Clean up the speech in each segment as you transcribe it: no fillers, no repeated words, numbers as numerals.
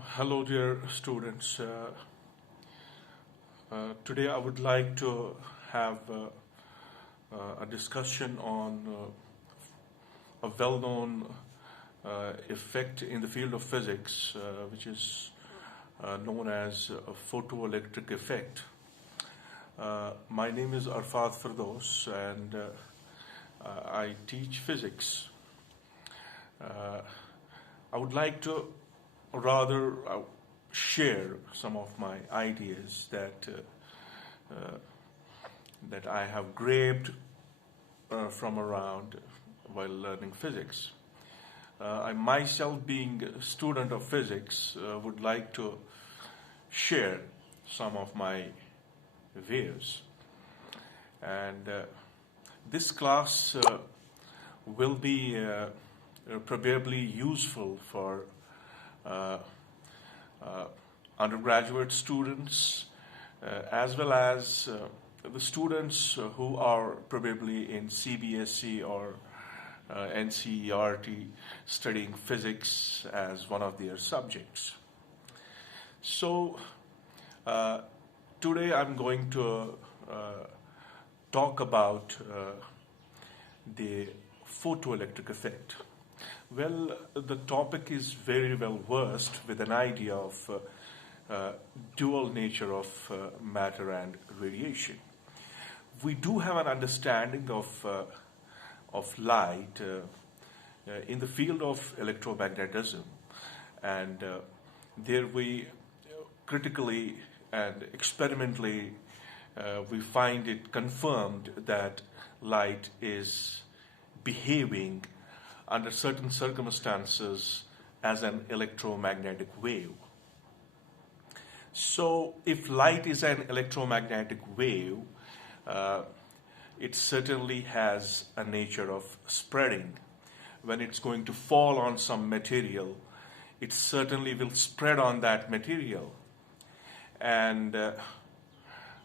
Hello, dear students. Today I would like to have a discussion on a well-known effect in the field of physics, which is known as a photoelectric effect. My name is AFIRDOUS, and I teach physics. I would like to rather share some of my ideas that I have grabbed from around while learning physics. I myself, being a student of physics, would like to share some of my views. And this class will be probably useful for undergraduate students as well as the students who are probably in CBSE or NCERT studying physics as one of their subjects. So today I'm going to talk about the photoelectric effect. Well, the topic is very well versed with an idea of dual nature of matter and radiation. We do have an understanding of light in the field of electromagnetism, and there we critically and experimentally we find it confirmed that light is behaving under certain circumstances as an electromagnetic wave. So if light is an electromagnetic wave, it certainly has a nature of spreading. When it's going to fall on some material, it certainly will spread on that material. And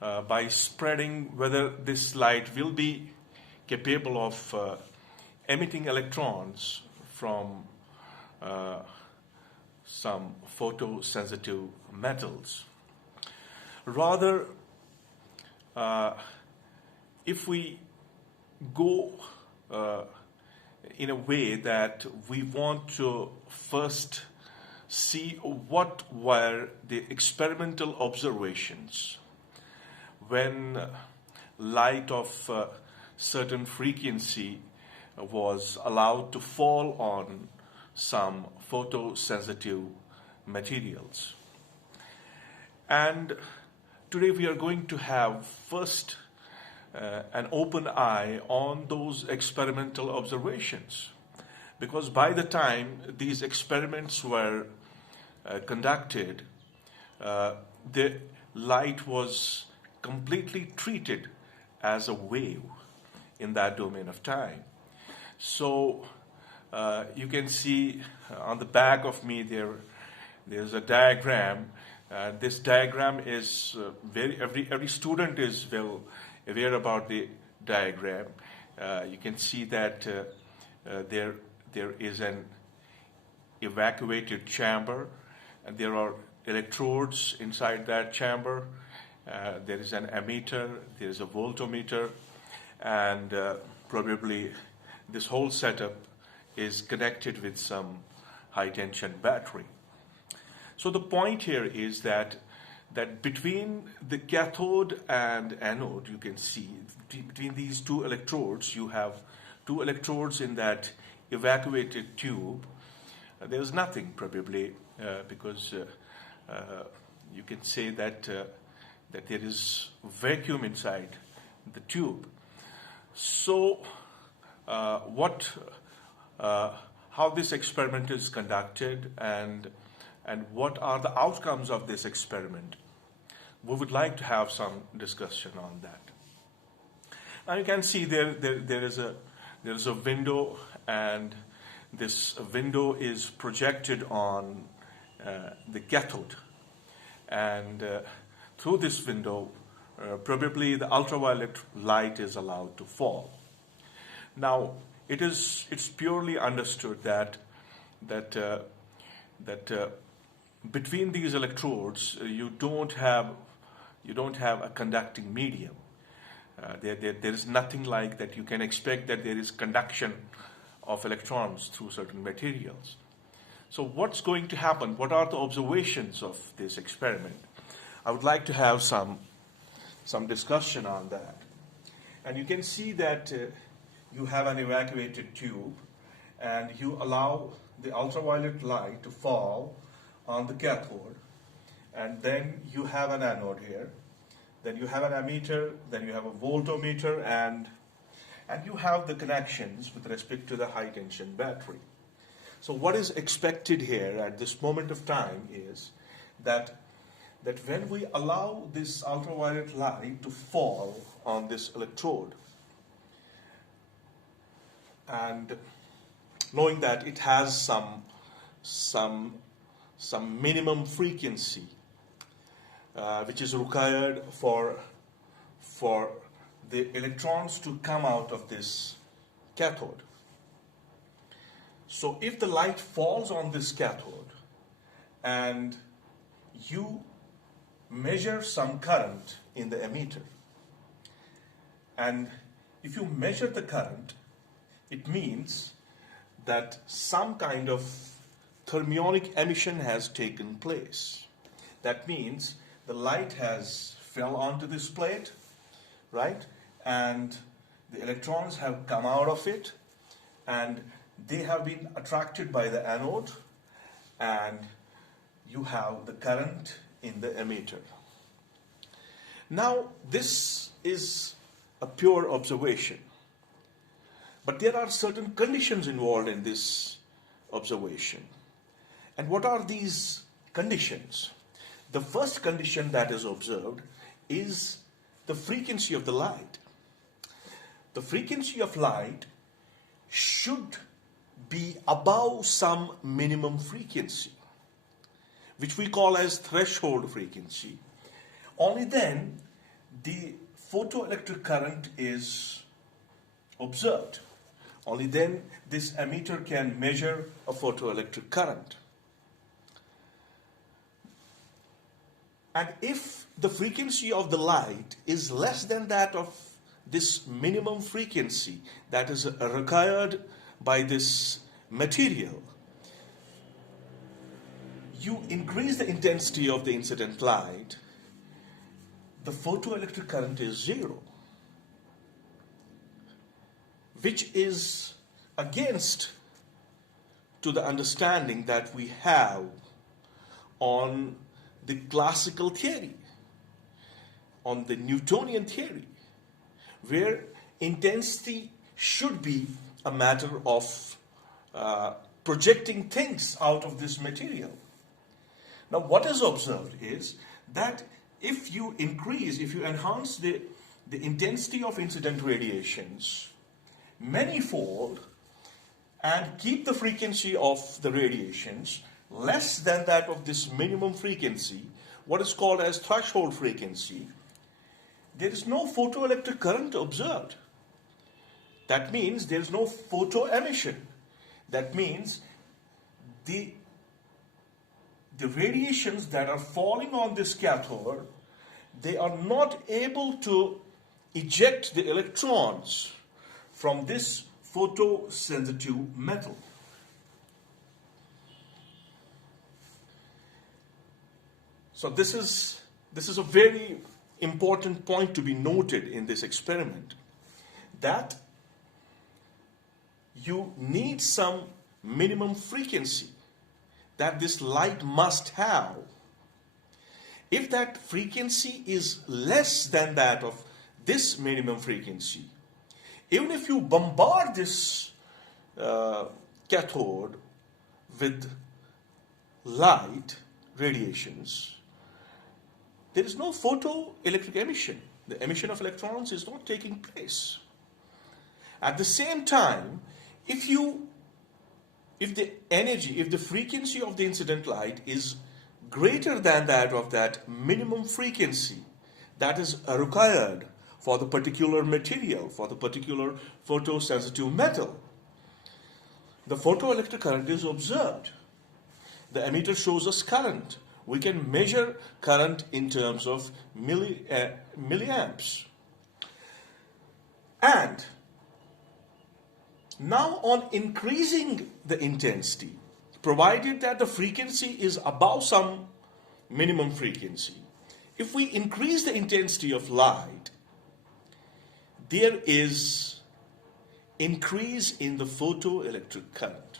by spreading, whether this light will be capable of emitting electrons from some photosensitive metals. Rather, if we go in a way that we want to first see what were the experimental observations when light of certain frequency was allowed to fall on some photosensitive materials. And today we are going to have first an open eye on those experimental observations, because by the time these experiments were conducted, the light was completely treated as a wave in that domain of time. So you can see on the back of me there's a diagram. This diagram is every student is well aware about the diagram. You can see that there is an evacuated chamber, and there are electrodes inside that chamber. There is an ammeter, there is a voltmeter, and probably this whole setup is connected with some high tension battery. So the point here is that between the cathode and anode, you can see between these two electrodes, you have two electrodes in that evacuated tube. There's nothing probably because you can say that there is vacuum inside the tube. So how this experiment is conducted and what are the outcomes of this experiment, we would like to have some discussion on that. Now you can see there is a window, and this window is projected on the cathode, and through this window probably the ultraviolet light is allowed to fall. Now it's purely understood that between these electrodes, you don't have a conducting medium. There is nothing like that. You can expect that there is conduction of electrons through certain materials. So what's going to happen? What are the observations of this experiment? I would like to have some discussion on that. And you can see that you have an evacuated tube, and you allow the ultraviolet light to fall on the cathode, and then you have an anode here, then you have an ammeter, then you have a voltmeter, and you have the connections with respect to the high tension battery. So what is expected here at this moment of time is that when we allow this ultraviolet light to fall on this electrode, and knowing that it has some minimum frequency which is required for the electrons to come out of this cathode. So if the light falls on this cathode and you measure some current in the ammeter, and if you measure the current, it means that some kind of thermionic emission has taken place. That means the light has fell onto this plate, right? And the electrons have come out of it, and they have been attracted by the anode, and you have the current in the ammeter. Now, this is a pure observation, but there are certain conditions involved in this observation. And what are these conditions? The first condition that is observed is the frequency of the light. The frequency of light should be above some minimum frequency, which we call as threshold frequency. Only then the photoelectric current is observed. Only then this ammeter can measure a photoelectric current. And if the frequency of the light is less than that of this minimum frequency that is required by this material, you increase the intensity of the incident light, the photoelectric current is zero, which is against to the understanding that we have on the classical theory, on the Newtonian theory, where intensity should be a matter of projecting things out of this material. Now, what is observed is that if you enhance the intensity of incident radiations manifold and keep the frequency of the radiations less than that of this minimum frequency, what is called as threshold frequency, there is no photoelectric current observed. That means there is no photoemission. That means the radiations that are falling on this cathode, they are not able to eject the electrons from this photosensitive metal. So this is a very important point to be noted in this experiment, that you need some minimum frequency that this light must have. If that frequency is less than that of this minimum frequency, even if you bombard this cathode with light radiations, there is no photoelectric emission. The emission of electrons is not taking place. At the same time, if the frequency of the incident light is greater than that of that minimum frequency that is required for the particular material, for the particular photosensitive metal, the photoelectric current is observed. the emitter shows us current. We can measure current in terms of milliamps. And now on increasing the intensity, provided that the frequency is above some minimum frequency, if we increase the intensity of light, there is increase in the photoelectric current.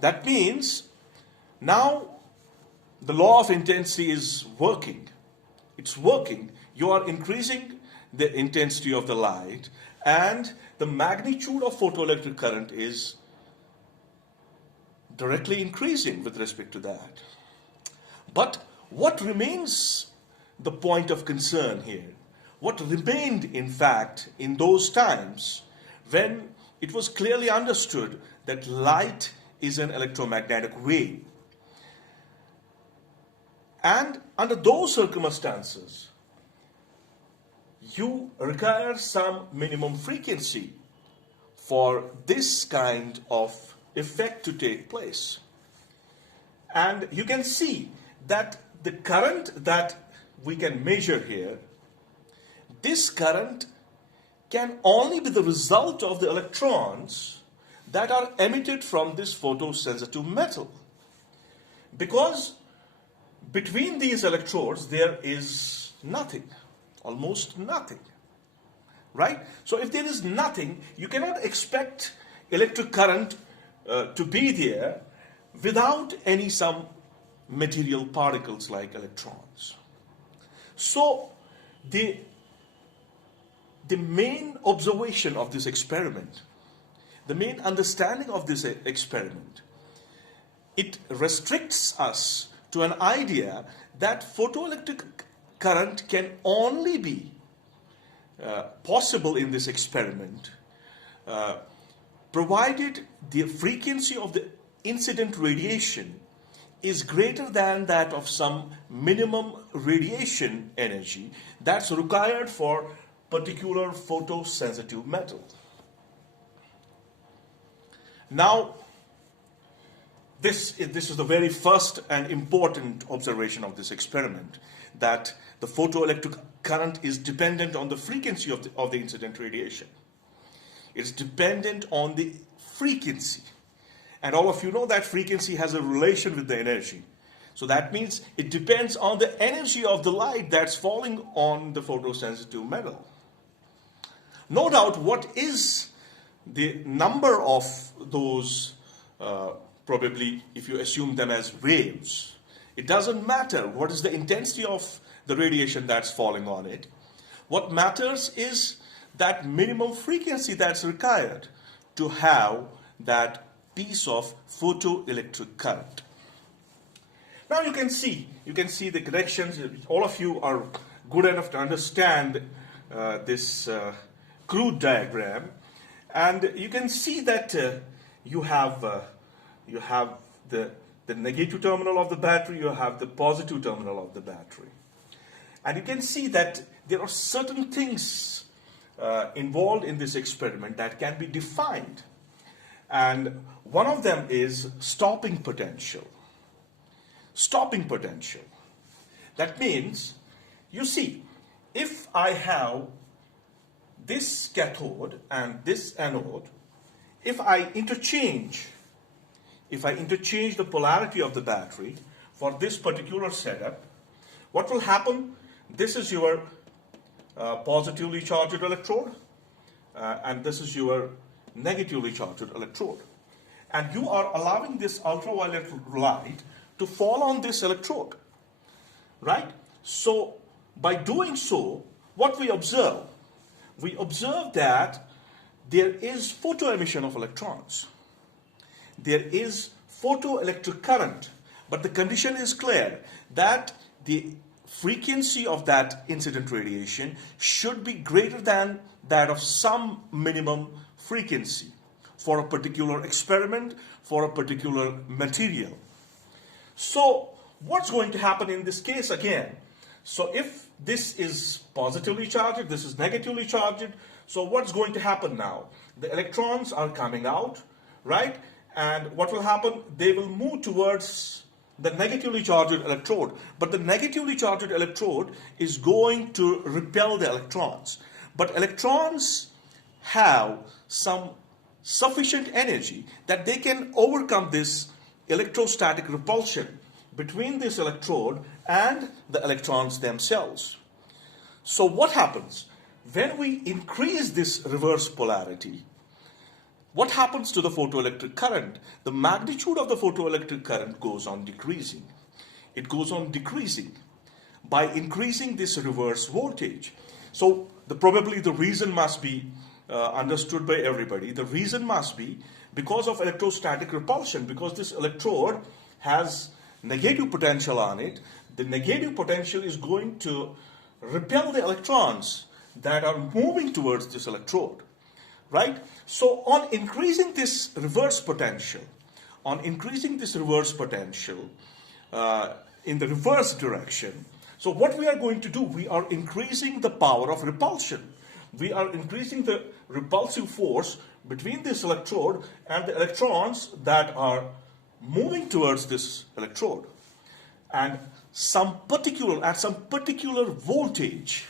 That means now the law of intensity is working. It's working. You are increasing the intensity of the light, and the magnitude of photoelectric current is directly increasing with respect to that. But what remains the point of concern here? What remained, in fact, in those times when it was clearly understood that light is an electromagnetic wave? And under those circumstances, you require some minimum frequency for this kind of effect to take place. And you can see that the current that we can measure here, this current can only be the result of the electrons that are emitted from this photosensitive metal. Because between these electrodes there is nothing, almost nothing, right? So if there is nothing, you cannot expect electric current to be there without some material particles like electrons. So the main observation of this experiment, the main understanding of this experiment, it restricts us to an idea that photoelectric current can only be possible in this experiment provided the frequency of the incident radiation is greater than that of some minimum radiation energy that's required for particular photosensitive metal. Now, this is the very first and important observation of this experiment, that the photoelectric current is dependent on the frequency of the incident radiation. It's dependent on the frequency. And all of you know that frequency has a relation with the energy. So that means it depends on the energy of the light that's falling on the photosensitive metal. No doubt, what is the number of those, probably if you assume them as waves, it doesn't matter what is the intensity of the radiation that's falling on it. What matters is that minimum frequency that's required to have that piece of photoelectric current. Now you can see the connections. All of you are good enough to understand this crude diagram, and you can see that you have the negative terminal of the battery, you have the positive terminal of the battery, and you can see that there are certain things involved in this experiment that can be defined, and one of them is stopping potential. Stopping potential. That means, you see, if I have this cathode and this anode, if I interchange the polarity of the battery for this particular setup, what will happen? This is your positively charged electrode, and this is your negatively charged electrode. And you are allowing this ultraviolet light to fall on this electrode, right? So by doing so, what we observe? We observe that there is photoemission of electrons. There is photoelectric current, but the condition is clear that the frequency of that incident radiation should be greater than that of some minimum frequency for a particular experiment, for a particular material. So what's going to happen in this case again? So if this is positively charged, this is negatively charged, so what's going to happen now? The electrons are coming out, right? And what will happen? They will move towards the negatively charged electrode. But the negatively charged electrode is going to repel the electrons. But electrons have some sufficient energy that they can overcome this electrostatic repulsion between this electrode and the electrons themselves. So what happens? When we increase this reverse polarity, what happens to the photoelectric current? The magnitude of the photoelectric current goes on decreasing. It goes on decreasing by increasing this reverse voltage. So probably the reason must be understood by everybody. The reason must be because of electrostatic repulsion, because this electrode has negative potential on it. The negative potential is going to repel the electrons that are moving towards this electrode. Right? So on increasing this reverse potential, in the reverse direction, so what we are going to do, we are increasing the power of repulsion. We are increasing the repulsive force between this electrode and the electrons that are moving towards this electrode. And at some particular voltage,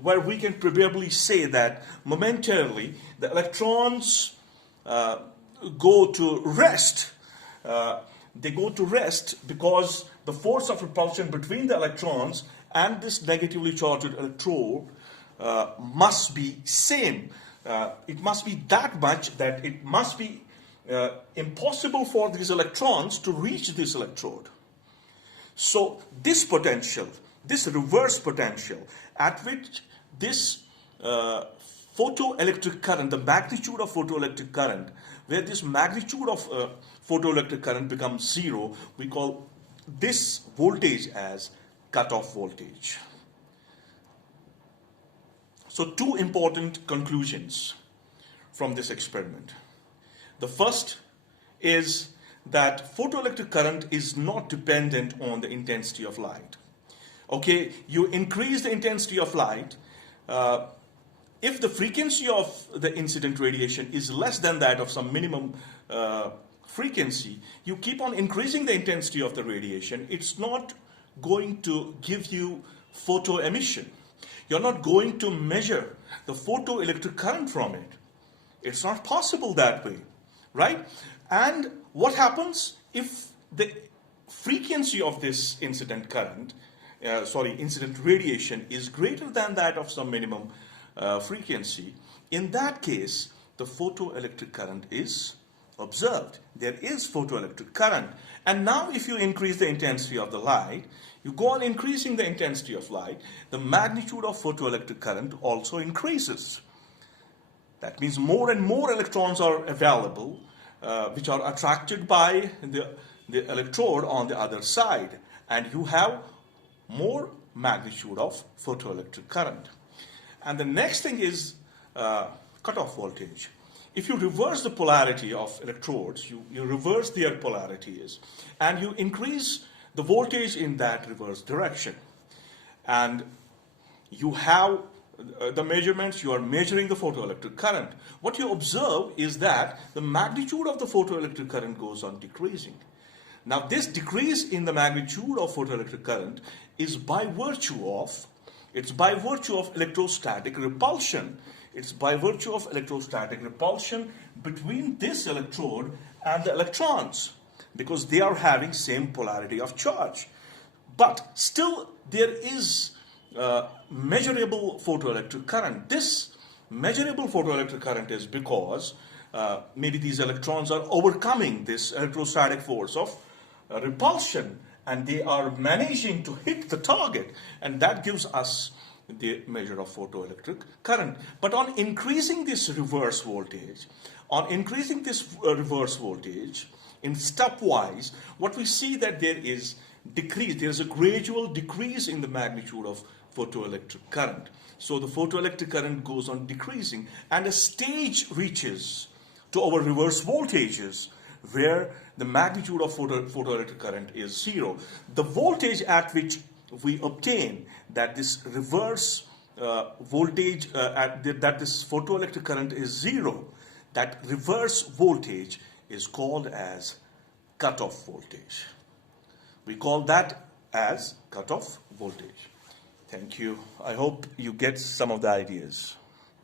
where we can probably say that momentarily the electrons go to rest. They go to rest because the force of repulsion between the electrons and this negatively charged electrode must be same. It must be that much that it must be impossible for these electrons to reach this electrode. So this potential, this reverse potential at which this photoelectric current, the magnitude of photoelectric current, where this magnitude of photoelectric current becomes zero, we call this voltage as cutoff voltage. So two important conclusions from this experiment. The first is that photoelectric current is not dependent on the intensity of light. Okay, you increase the intensity of light. If the frequency of the incident radiation is less than that of some minimum frequency, you keep on increasing the intensity of the radiation. It's not going to give you photo emission. You're not going to measure the photoelectric current from it. It's not possible that way, right? And what happens if the frequency of this incident current, incident radiation is greater than that of some minimum frequency? In that case, the photoelectric current is observed. There is photoelectric current. And now if you increase the intensity of the light, you go on increasing the intensity of light, the magnitude of photoelectric current also increases. That means more and more electrons are available, which are attracted by the electrode on the other side. And you have more magnitude of photoelectric current. And the next thing is cutoff voltage. If you reverse the polarity of electrodes, you reverse their polarities, and you increase the voltage in that reverse direction. And you have the measurements, you are measuring the photoelectric current. What you observe is that the magnitude of the photoelectric current goes on decreasing. Now this decrease in the magnitude of photoelectric current is by virtue of electrostatic repulsion. It's by virtue of electrostatic repulsion between this electrode and the electrons, because they are having same polarity of charge. But still there is measurable photoelectric current. This measurable photoelectric current is because maybe these electrons are overcoming this electrostatic force of repulsion, and they are managing to hit the target, and that gives us the measure of photoelectric current. But on increasing this reverse voltage, in stepwise, what we see that there is a gradual decrease in the magnitude of photoelectric current. So the photoelectric current goes on decreasing, and a stage reaches to our reverse voltages where the magnitude of photoelectric current is zero. The voltage at which we obtain that this reverse voltage, that this photoelectric current is zero, That reverse voltage is called as cutoff voltage. We call that as cutoff voltage. Thank you. I hope you get some of the ideas.